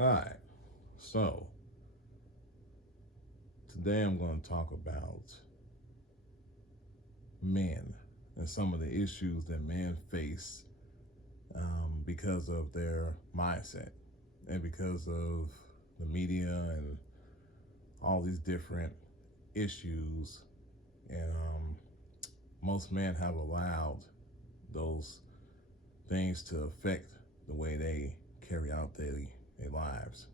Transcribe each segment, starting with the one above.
All right. So today I'm going to talk about men and some of the issues that men face because of their mindset and because of the media and all these different issues. And most men have allowed those things to affect the way they carry out their lives.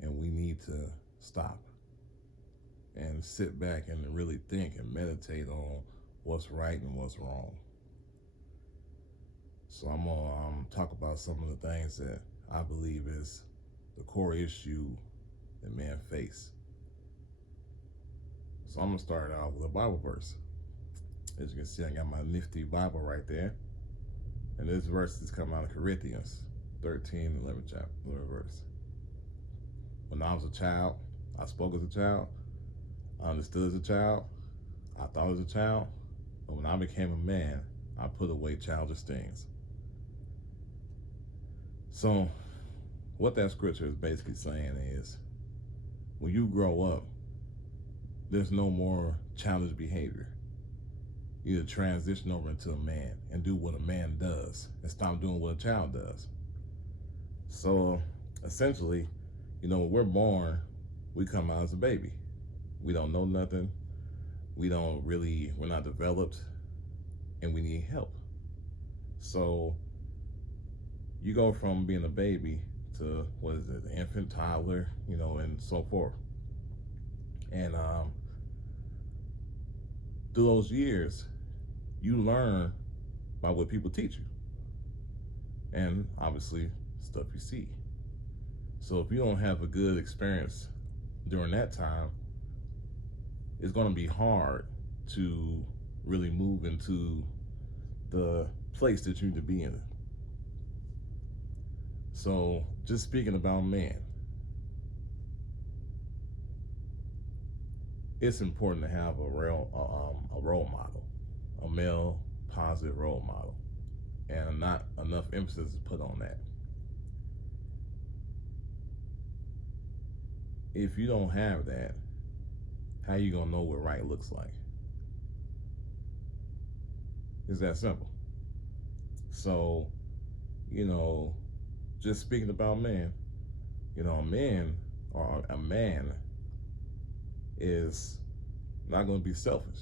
And we need to stop and sit back and really think and meditate on what's right and what's wrong. So I'm gonna talk about some of the things that I believe is the core issue that men face. So I'm gonna start out with a Bible verse. As you can see, I got my nifty Bible right there, and this verse is coming out of Corinthians 13, 11 chapter, 11 verse. When I was a child, I spoke as a child, I understood as a child, I thought as a child, but when I became a man, I put away childish things. So, what that scripture is basically saying is, when you grow up, there's no more childish behavior. You either transition over into a man and do what a man does and stop doing what a child does. So, essentially, when we're born, we come out as a baby. We don't know nothing. We're not developed, and we need help. So you go from being a baby to, the infant, toddler, and so forth. And through those years, you learn by what people teach you. And obviously, stuff you see. So if you don't have a good experience during that time, it's going to be hard to really move into the place that you need to be in. So just speaking about men, it's important to have a role model, a male positive role model, and not enough emphasis is put on that. If you don't have that, how you gonna know what right looks like? It's that simple. So, just speaking about men, a man is not going to be selfish.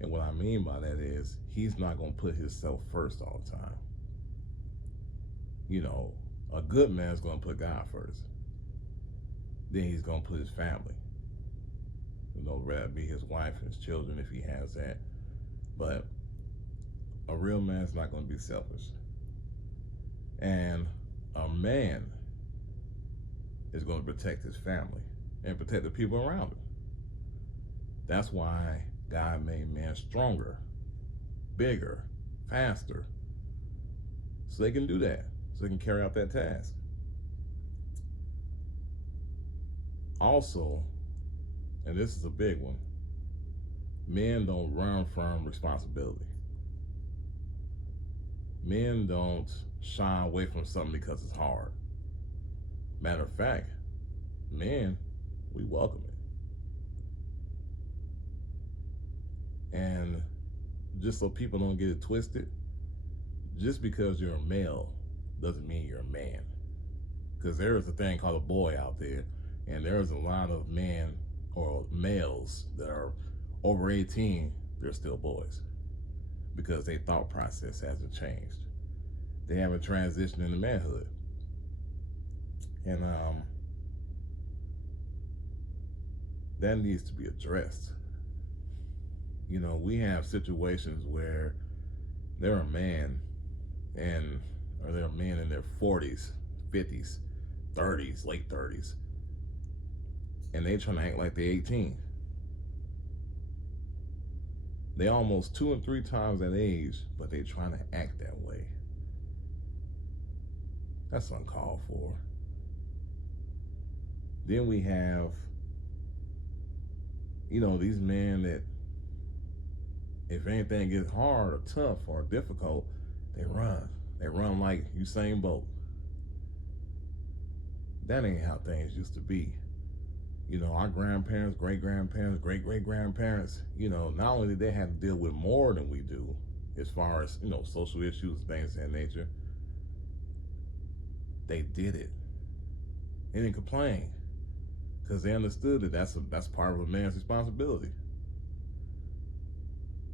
And what I mean by that is he's not going to put himself first all the time. A good man's going to put God first. Then he's going to put his family. Rather be his wife and his children if he has that. But a real man's not going to be selfish. And a man is going to protect his family and protect the people around him. That's why God made man stronger, bigger, faster, so they can do that, so they can carry out that task. Also, and this is a big one, men don't run from responsibility. Men don't shy away from something because it's hard. Matter of fact, men, we welcome it. And just so people don't get it twisted, just because you're a male doesn't mean you're a man. Because there is a thing called a boy out there, and there's a lot of men or males that are over 18, they're still boys because their thought process hasn't changed. They haven't transitioned into manhood. And that needs to be addressed. We have situations where they're a man or they're men in their 40s, 50s, 30s, late 30s, and they trying to act like they're 18. They almost 2 and 3 times that age, but they trying to act that way. That's uncalled for. Then we have, these men that if anything gets hard or tough or difficult, they run run like Usain Bolt. That ain't how things used to be. Our grandparents, great grandparents, great great grandparents, not only did they have to deal with more than we do as far as, social issues, things of that nature, they did it. They didn't complain because they understood that that's part of a man's responsibility.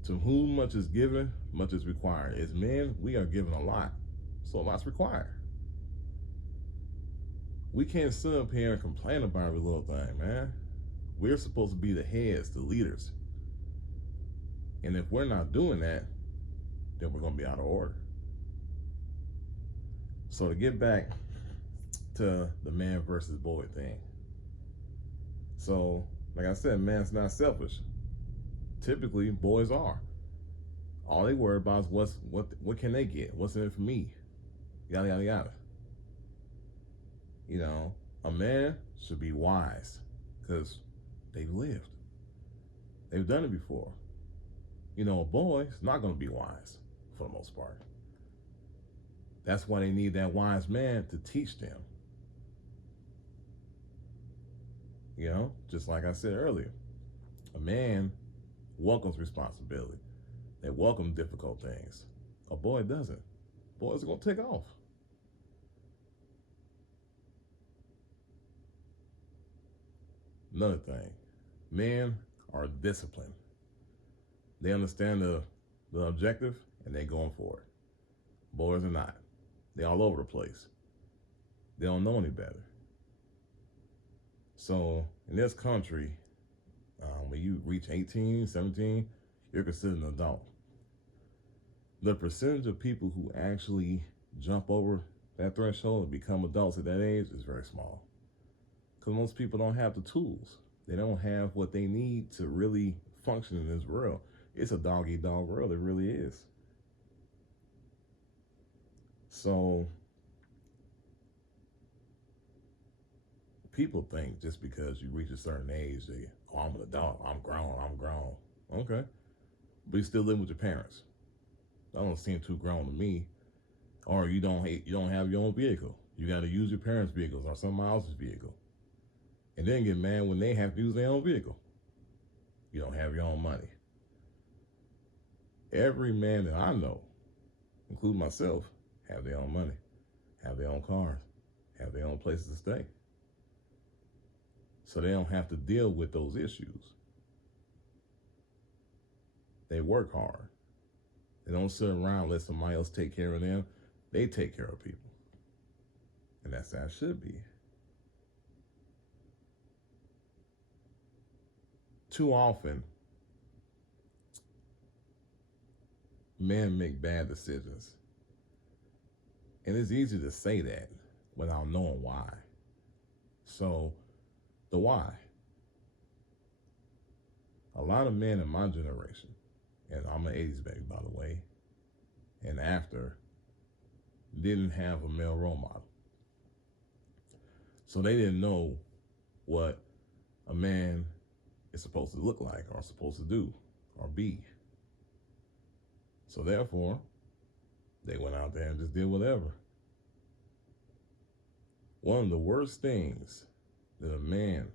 To whom much is given, much is required. As men, we are given a lot, so a lot's required. We can't sit up here and complain about every little thing, man. We're supposed to be the heads, the leaders. And if we're not doing that, then we're going to be out of order. So to get back to the man versus boy thing. So, like I said, man's not selfish. Typically, boys are. All they worry about is what can they get? What's in it for me? Yada, yada, yada. A man should be wise because they've lived. They've done it before. A boy's not going to be wise for the most part. That's why they need that wise man to teach them. Just like I said earlier, a man welcomes responsibility. They welcome difficult things. A boy doesn't. Boys are going to take off. Another thing, men are disciplined. They understand the objective and they're going for it. Boys are not. They're all over the place. They don't know any better. So in this country, when you reach 18, 17, you're considered an adult. The percentage of people who actually jump over that threshold and become adults at that age is very small. Because most people don't have the tools. They don't have what they need to really function in this world. It's a dog-eat-dog world. It really is. So people think just because you reach a certain age, I'm an adult, I'm grown. Okay. But you still live with your parents. That don't seem too grown to me. Or you don't have your own vehicle. You got to use your parents' vehicles or someone else's vehicle. And then get mad when they have to use their own vehicle. You don't have your own money. Every man that I know, including myself, have their own money, have their own cars, have their own places to stay. So they don't have to deal with those issues. They work hard. They don't sit around and let somebody else take care of them. They take care of people. And that's how it should be. Too often, men make bad decisions. And it's easy to say that without knowing why. So, the why. A lot of men in my generation, and I'm an 80s baby, by the way, and after, didn't have a male role model. So they didn't know what a man is supposed to look like or supposed to do or be. So therefore, they went out there and just did whatever. One of the worst things that a man,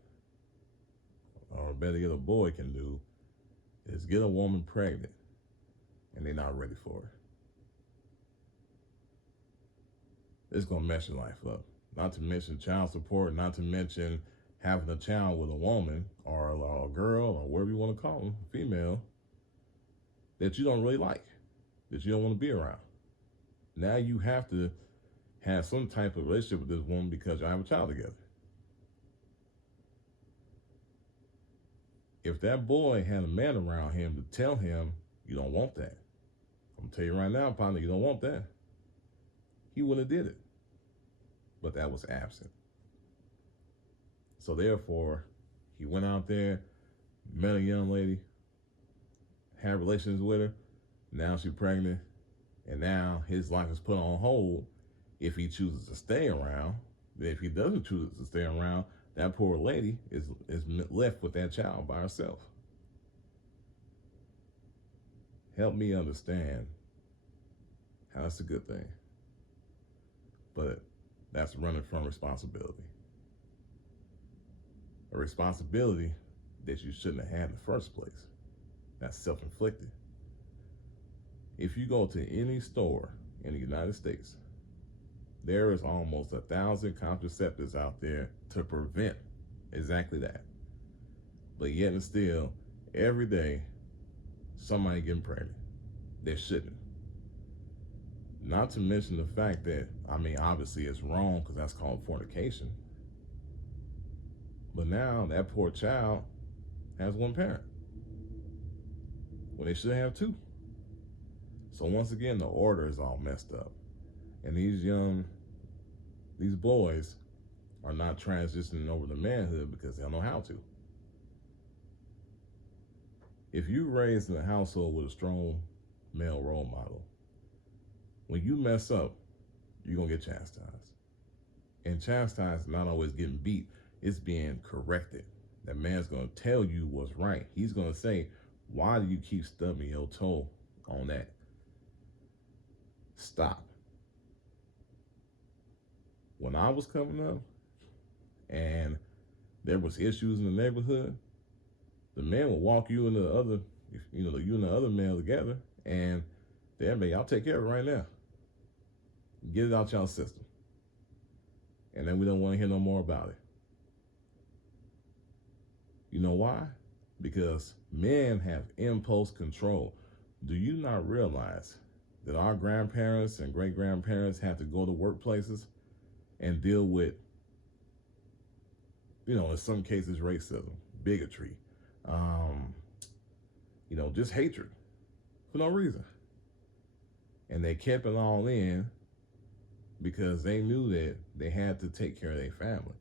or better yet a boy, can do is get a woman pregnant and they're not ready for it. It's going to mess your life up. Not to mention child support, not to mention having a child with a woman or a girl or whatever you want to call them, female, that you don't really like, that you don't want to be around. Now you have to have some type of relationship with this woman because you have a child together. If that boy had a man around him to tell him, you don't want that. I'm going to tell you right now, partner, you don't want that. He wouldn't have did it. But that was absent. So therefore, he went out there, met a young lady, had relations with her. Now she's pregnant. And now his life is put on hold if he chooses to stay around. If he doesn't choose to stay around, that poor lady is left with that child by herself. Help me understand how that's a good thing. but that's running from responsibility. A responsibility that you shouldn't have had in the first place. That's self-inflicted. If you go to any store in the United States, there is almost 1,000 contraceptives out there to prevent exactly that. But yet and still, every day, somebody getting pregnant. They shouldn't. Not to mention the fact that, obviously it's wrong because that's called fornication. But now that poor child has one parent when they should have two. So once again, the order is all messed up. And these boys are not transitioning over to manhood because they don't know how to. If you raised in a household with a strong male role model, when you mess up, you're going to get chastised. And chastised is not always getting beat, it's being corrected. That man's going to tell you what's right. He's going to say, why do you keep stubbing your toe on that? Stop. When I was coming up and there was issues in the neighborhood, the man would walk you and the other, you and the other male together, and y'all take care of it right now. Get it out y'all system. And then we don't want to hear no more about it. You know why? Because men have impulse control. Do you not realize that our grandparents and great-grandparents had to go to workplaces and deal with, in some cases, racism, bigotry, just hatred for no reason. And they kept it all in because they knew that they had to take care of their family.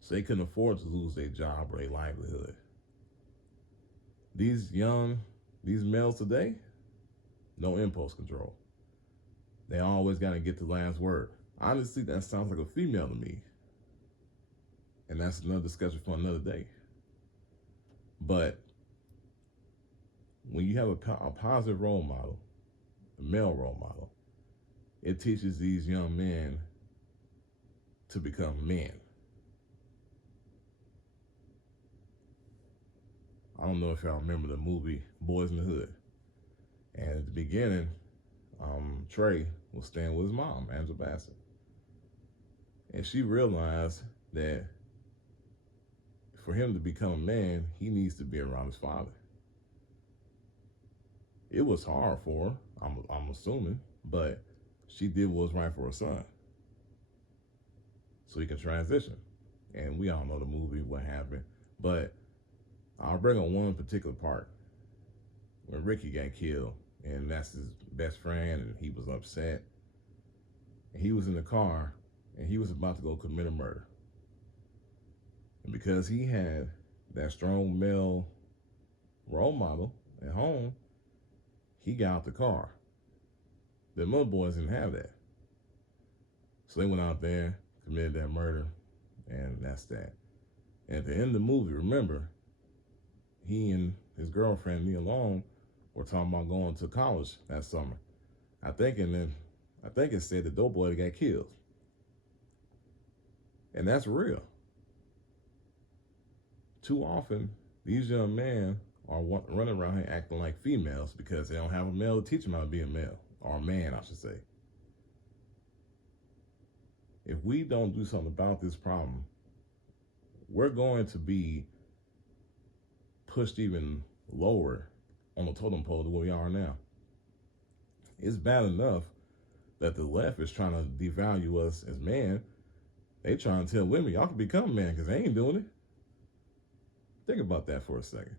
So they couldn't afford to lose their job or their livelihood. These males today, no impulse control. They always got to get the last word. Honestly, that sounds like a female to me. And that's another discussion for another day. But when you have a positive role model, a male role model, it teaches these young men to become men. I don't know if y'all remember the movie Boys in the Hood. And at the beginning, Trey was staying with his mom, Angela Bassett. And she realized that for him to become a man, he needs to be around his father. It was hard for her, I'm assuming, but she did what was right for her son, so he can transition. And we all know the movie, what happened. But I'll bring on one particular part when Ricky got killed, and that's his best friend, and he was upset. And he was in the car, and he was about to go commit a murder. And because he had that strong male role model at home, he got out the car. The other boys didn't have that. So they went out there, committed that murder, and that's that. And at the end of the movie, remember, he and his girlfriend, Nia Long, were talking about going to college that summer. I think it said the dope boy got killed. And that's real. Too often, these young men are running around here acting like females because they don't have a male to teach them how to be a male, or a man, I should say. If we don't do something about this problem, we're going to be pushed even lower on the totem pole than where we are now. It's bad enough that the left is trying to devalue us as men. They trying to tell women, y'all can become men because they ain't doing it. Think about that for a second.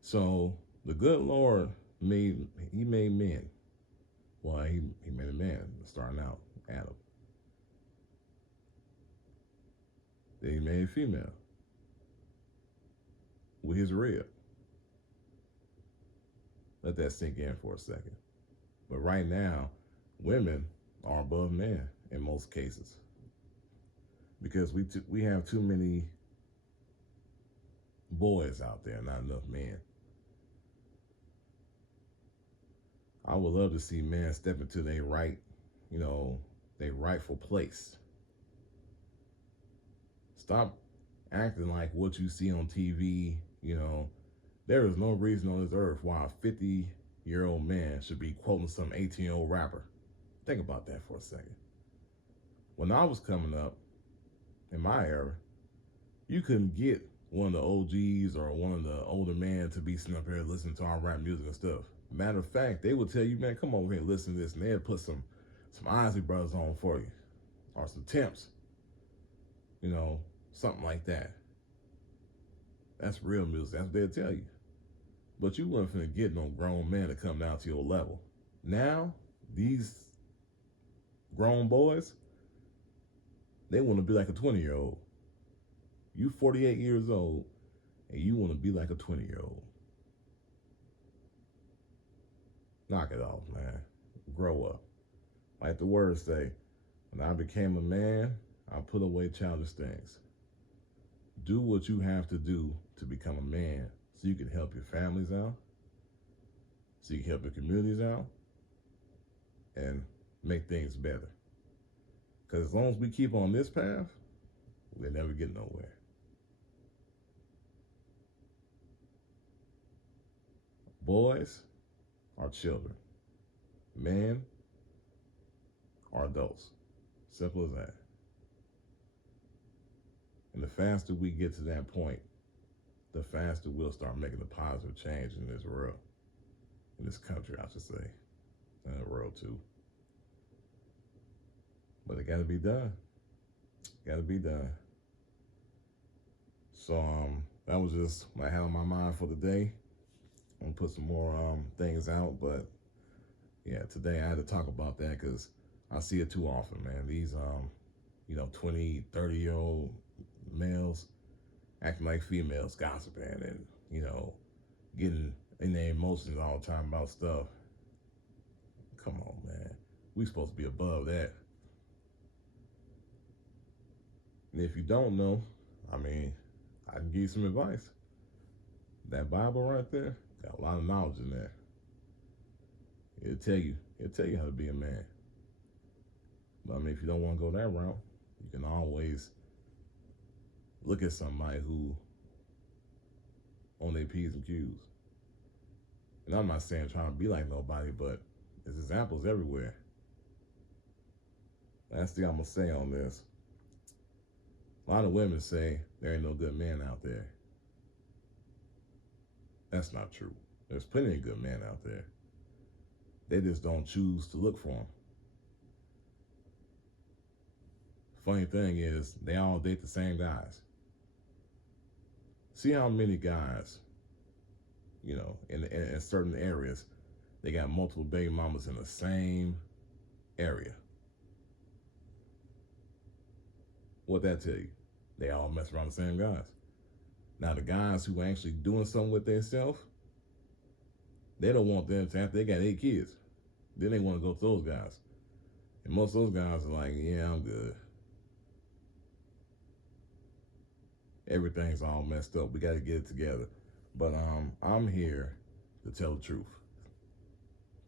So the good Lord made men. Well, he made a man starting out, Adam. Then he made a female with his rib. Let that sink in for a second. But right now, women are above men in most cases because we have too many boys out there, not enough men. I would love to see men step into their right, you know, their rightful place. Stop acting like what you see on TV. There is no reason on this earth why a 50-year-old man should be quoting some 18-year-old rapper. Think about that for a second. When I was coming up in my era, you couldn't get one of the OGs or one of the older men to be sitting up here listening to our rap music and stuff. Matter of fact, they would tell you, man, come over here and listen to this, and they'd put some Isley Brothers on for you, or some Temps, something like that. That's real music. That's what they'll tell you. But you wasn't finna get no grown man to come down to your level. Now, these grown boys, they want to be like a 20-year-old. You 48 years old, and you want to be like a 20-year-old. Knock it off, man. Grow up. Like the words say, when I became a man, I put away childish things. Do what you have to do to become a man so you can help your families out, so you can help your communities out, and make things better. Because as long as we keep on this path, we'll never get nowhere. Boys are children. Men are adults. Simple as that. And the faster we get to that point, the faster we'll start making a positive change in this world. In this country, I should say. And the world too. But it gotta be done. Gotta be done. So that was just what I had on my mind for the day. I'm gonna put some more things out, but yeah, today I had to talk about that because I see it too often, man. These 20, 30-year-old males acting like females, gossiping and getting in their emotions all the time about stuff. Come on, man. We supposed to be above that. And if you don't know, I can give you some advice. That Bible right there got a lot of knowledge in there. It'll tell you how to be a man. But if you don't want to go that route, you can always look at somebody who on their P's and Q's. And I'm not saying trying to be like nobody, but there's examples everywhere. Last thing I'm gonna say on this. A lot of women say there ain't no good men out there. That's not true. There's plenty of good men out there. They just don't choose to look for them. Funny thing is, they all date the same guys. See how many guys, in certain areas, they got multiple baby mamas in the same area. What that tell you? They all mess around the same guys. Now the guys who are actually doing something with themselves, they don't want them to after they got 8 kids. Then they want to go to those guys. And most of those guys are like, yeah, I'm good. Everything's all messed up. We got to get it together. But I'm here to tell the truth.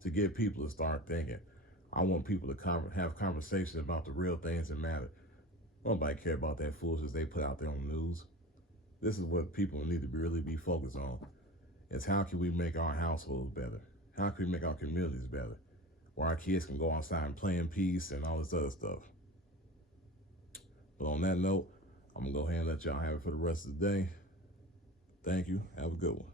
To get people to start thinking. I want people to have conversations about the real things that matter. Nobody care about that foolishness they put out there on the news. This is what people need to really be focused on. It's how can we make our households better? How can we make our communities better? Where our kids can go outside and play in peace and all this other stuff. But on that note, I'm going to go ahead and let y'all have it for the rest of the day. Thank you. Have a good one.